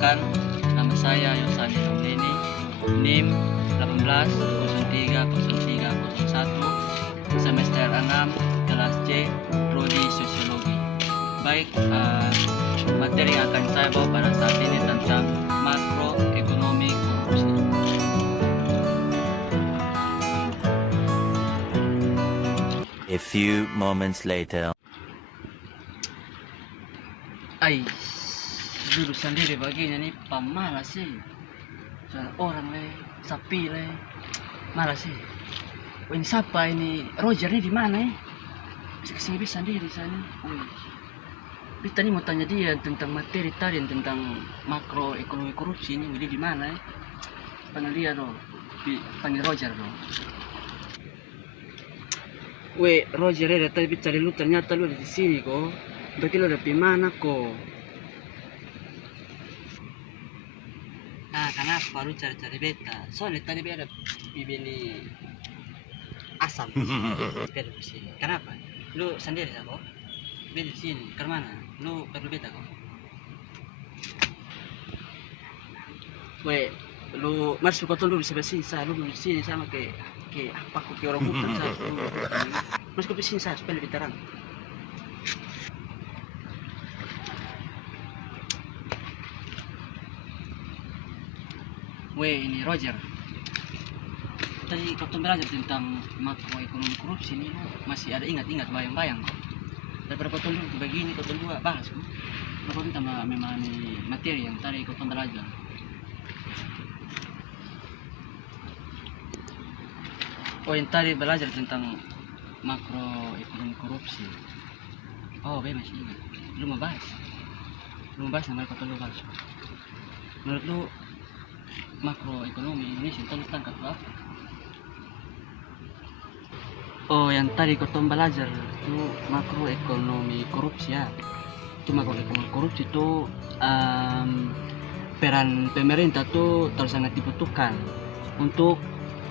Perkenalkan, nama saya Yosani Romlini, NIM 18030301, semester 6, kelas C, Prodi Sosiologi. Baik, materi yang akan saya bawa pada saat ini tentang makroekonomi korupsi. A few moments later. Duduk sendiri baginya nih, pamalas sih. Soalnya orang sapi malas sih. Ini siapa ini? Roger nih di mana ya? Bisa kesini sendiri sana. Kita nih mau tanya dia tentang materi tadi tentang makroekonomi korupsi ini. Dia di mana ya? Panggil dia dong. Panggil Roger dong. Roger ya, tadi cari lu, ternyata lu ada di sini kok. Berarti lu ada di mana kok? Kenapa lu cari-cari beta? Soalnya tadi beta beli asam beta di sini. Kenapa? Lu sendiri kok? Beta di sini. Ke mana? Lu perlu beta kok? Lu masuk kota lu bisa bersini saya, lu di sini sama kayak apa kok kayak orang hutan saya. Masuk ke sini saya supaya lebih terang. Ini Roger. Tadi kau belajar tentang makroekonomi korupsi ini, masih ada ingat bayang-bayang kok. Daripada kau dulu begini, kau dua bahas kok. Kau tambah memahami materi yang tadi kau belajar. Yang tadi belajar tentang makroekonomi korupsi. Masih ingat. Lu mau bahas nama kau dulu bahas. Menurut lu makroekonomi Indonesia itu tangkap apa? Yang tadi kau belajar itu makroekonomi korupsi ya. Itu makroekonomi korupsi itu peran pemerintah tuh terus sangat dibutuhkan untuk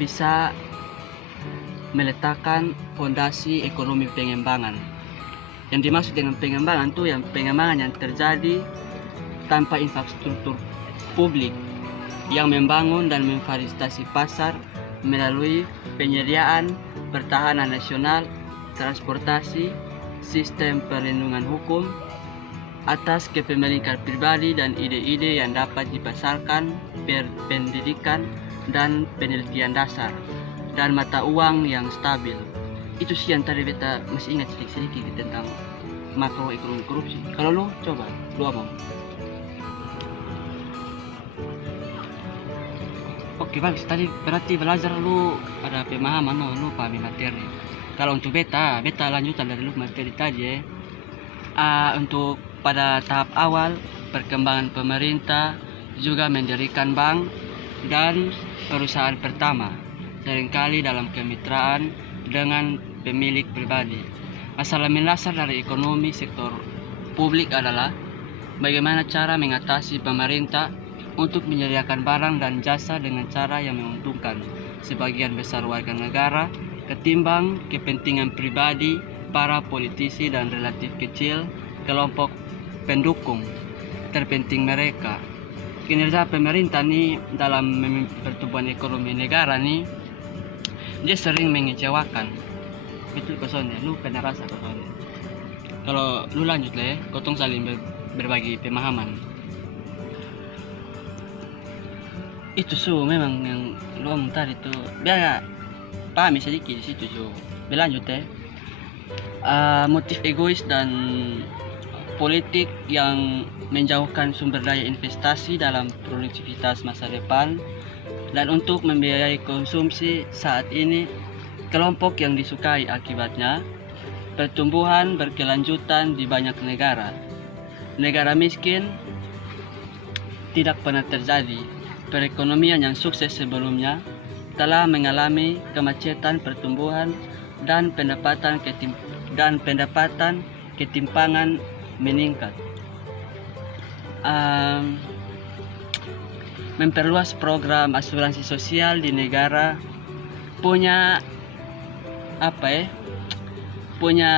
bisa meletakkan fondasi ekonomi pengembangan. Yang dimaksud dengan pengembangan tuh yang pengembangan yang terjadi tanpa infrastruktur publik yang membangun dan memfasilitasi pasar melalui penyediaan pertahanan nasional, transportasi, sistem perlindungan hukum atas kepemilikan pribadi dan ide-ide yang dapat dipasarkan, pendidikan dan penelitian dasar, dan mata uang yang stabil. Itu sih yang tadi beta masih ingat sedikit tentang makroekonomi korupsi. Kalau lu coba, lu apa? Oke bagus, tadi berarti belajar lu ada pemahaman, lu pahami materi. Kalau untuk beta lanjutan dari lu materi tadi ya. Untuk pada tahap awal perkembangan pemerintah juga mendirikan bank dan perusahaan pertama, seringkali dalam kemitraan dengan pemilik pribadi. Masalah mendasar dari ekonomi sektor publik adalah bagaimana cara mengatasi pemerintah untuk menyediakan barang dan jasa dengan cara yang menguntungkan sebagian besar warga negara ketimbang kepentingan pribadi para politisi dan relatif kecil kelompok pendukung terpenting mereka. Kinerja pemerintah nih dalam pertumbuhan ekonomi negara nih dia sering mengecewakan. Betul kosongnya, lu pernah rasa kosongnya. Kalau lu lanjut lah ya, kotong saling berbagi pemahaman. Itu memang yang lu omong tadi tuh biar pahami sedikit di situ berlanjut ya. Motif egois dan politik yang menjauhkan sumber daya investasi dalam produktivitas masa depan dan untuk membiayai konsumsi saat ini, kelompok yang disukai akibatnya pertumbuhan berkelanjutan di banyak negara. Negara miskin tidak pernah terjadi. Perekonomian yang sukses sebelumnya telah mengalami kemacetan pertumbuhan dan pendapatan ketimpangan meningkat. Memperluas program asuransi sosial di negara punya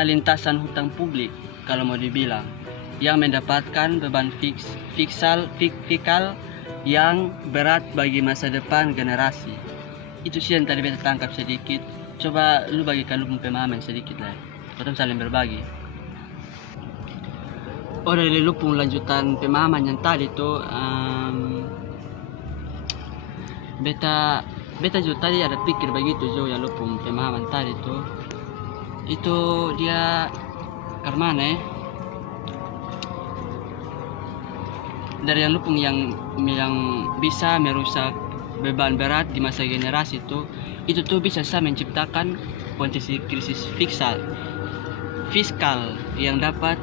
lintasan hutang publik kalau mau dibilang. yang mendapatkan beban fikal yang berat bagi masa depan generasi. Itu sih yang tadi beta tangkap sedikit. Coba lu bagikan lu pemahaman sedikit lah. Kita saling berbagi. Oh, dari lu pun lanjutan pemahaman yang tadi tuh, beta juga tadi ada pikir begitu Jo, yang lu pun pemahaman tadi tuh. Itu dia karena dari yang lu pun yang bisa merusak beban berat di masa generasi itu tuh bisa menciptakan kondisi krisis fiskal yang dapat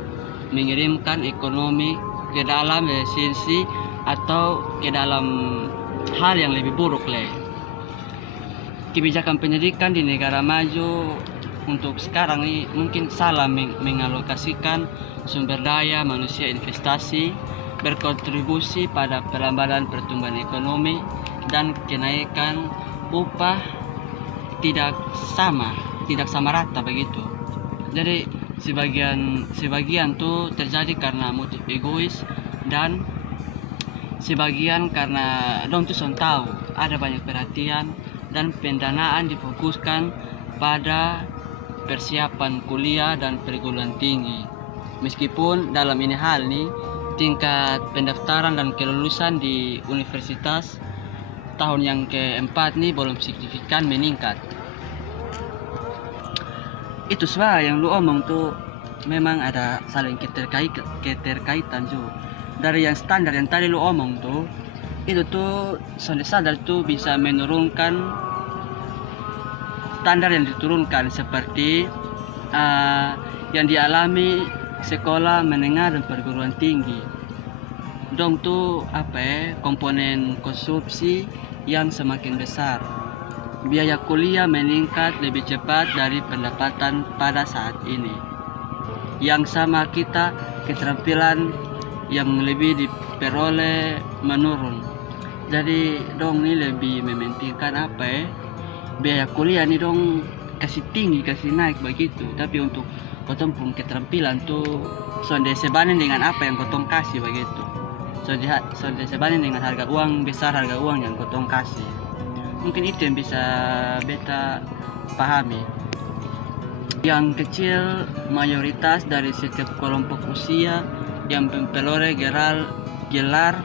mengirimkan ekonomi ke dalam resesi atau ke dalam hal yang lebih buruk lah. Kebijakan pendidikan di negara maju untuk sekarang ini mungkin salah mengalokasikan sumber daya manusia investasi, berkontribusi pada perlambatan pertumbuhan ekonomi dan kenaikan upah tidak sama rata begitu. Jadi sebagian tuh terjadi karena motif egois dan sebagian karena dong tuh tahu ada banyak perhatian dan pendanaan difokuskan pada persiapan kuliah dan perguruan tinggi. Meskipun dalam ini hal nih tingkat pendaftaran dan kelulusan di universitas tahun yang keempat nih belum signifikan meningkat. Itu semua yang lu omong tuh memang ada saling keterkaitan juga. Dari yang standar yang tadi lu omong tuh, itu tuh sadar tuh bisa menurunkan standar yang diturunkan seperti yang dialami sekolah menengah dan perguruan tinggi. Dong tuh komponen konsumsi yang semakin besar. Biaya kuliah meningkat lebih cepat dari pendapatan pada saat ini. Yang sama kita, keterampilan yang lebih diperoleh menurun. Jadi dong ini lebih mementingkan biaya kuliah nih dong kasih tinggi, kasih naik begitu. Tapi untuk kotong pun keterampilan tuh sonde sebanding dengan apa yang kotong kasih begitu. Sonde sebanding dengan harga uang besar, harga uang yang kotong kasih. Mungkin itu yang bisa beta pahami. Yang kecil mayoritas dari setiap kelompok usia yang memperoleh gelar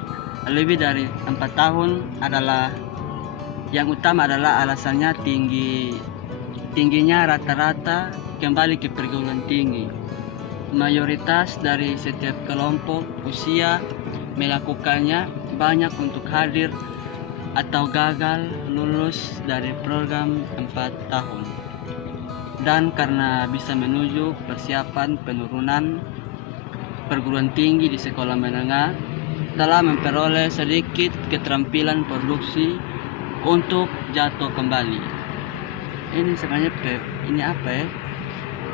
lebih dari 4 tahun adalah yang utama adalah alasannya tingginya rata-rata kembali ke perguruan tinggi. Mayoritas dari setiap kelompok usia melakukannya banyak untuk hadir atau gagal lulus dari program 4 tahun. Dan karena bisa menuju persiapan penurunan perguruan tinggi di sekolah menengah, telah memperoleh sedikit keterampilan produksi untuk jatuh kembali. Ini sebenarnya ini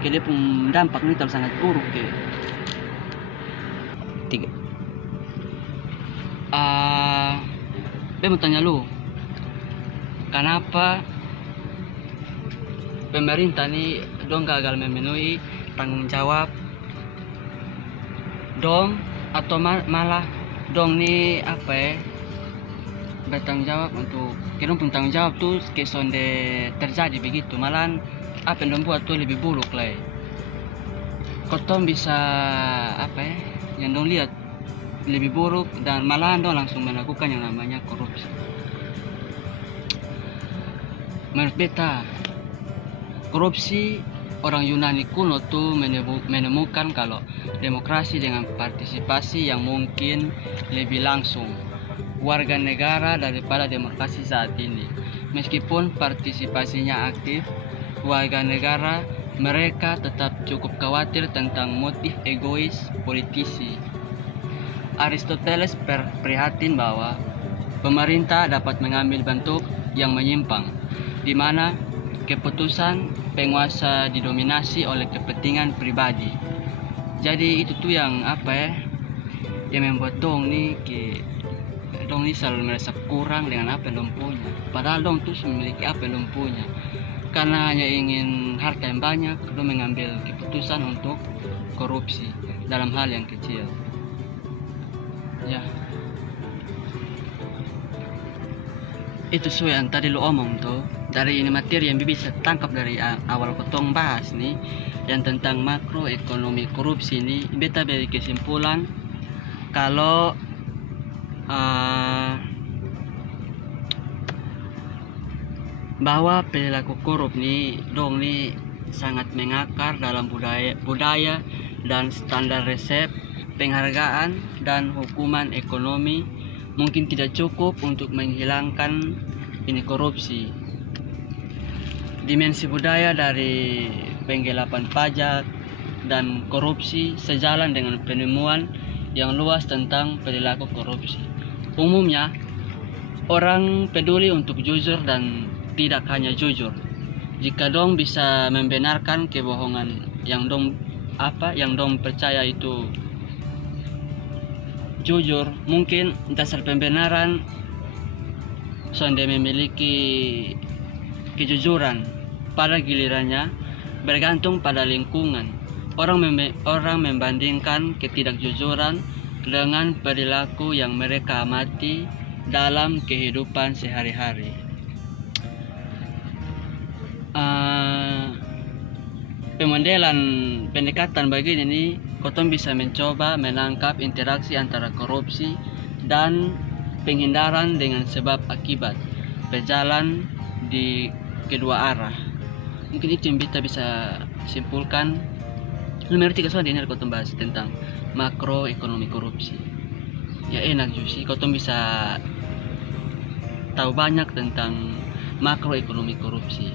dia pun dampak ini terlalu sangat buruk ya. 3. Saya mau tanya lu, kenapa pemerintah nih dong gagal memenuhi tanggung jawab dong, atau malah dong nih bertanggung jawab untuk kira pun tanggung jawab tuh kesonde terjadi begitu, malahan apa yang dong buat tuh lebih buruk lah. Kotong bisa yang dong lihat lebih buruk dan malahan dong langsung melakukan yang namanya korupsi. Menurut beta, korupsi orang Yunani kuno tuh menemukan kalau demokrasi dengan partisipasi yang mungkin lebih langsung warga negara daripada demokrasi saat ini. Meskipun partisipasinya aktif, warga negara mereka tetap cukup khawatir tentang motif egois politisi. Aristoteles prihatin bahwa pemerintah dapat mengambil bentuk yang menyimpang, di mana keputusan penguasa didominasi oleh kepentingan pribadi. Jadi itu tuh yang yang membuat dong nih selalu merasa kurang dengan apa yang dong punya. Padahal dong tuh memiliki apa yang dong punya. Karena hanya ingin harta yang banyak, dong mengambil keputusan untuk korupsi dalam hal yang kecil. Ya, itu so yang tadi lu omong tuh. Dari ini materi yang bisa tangkap dari awal potong bahas nih, yang tentang makroekonomi korupsi ini, beta beri kesimpulan kalau bahwa perilaku korup nih dong nih sangat mengakar dalam budaya dan standar resep penghargaan dan hukuman ekonomi mungkin tidak cukup untuk menghilangkan ini korupsi. Dimensi budaya dari penggelapan pajak dan korupsi sejalan dengan penemuan yang luas tentang perilaku korupsi. Umumnya, orang peduli untuk jujur dan tidak hanya jujur. Jika dong bisa membenarkan kebohongan yang dong percaya itu jujur, mungkin dasar pembenaran sonde memiliki kejujuran. Pada gilirannya bergantung pada lingkungan. Orang membandingkan ketidakjujuran dengan perilaku yang mereka amati dalam kehidupan sehari-hari. Pemodelan pendekatan begini nih, kotong bisa mencoba menangkap interaksi antara korupsi dan penghindaran dengan sebab akibat berjalan di kedua arah. Mungkin itu yang kita bisa simpulkan. Nomor 3 soal ini kotong bahas tentang makroekonomi korupsi. Ya enak sih, kotong bisa tahu banyak tentang makroekonomi korupsi.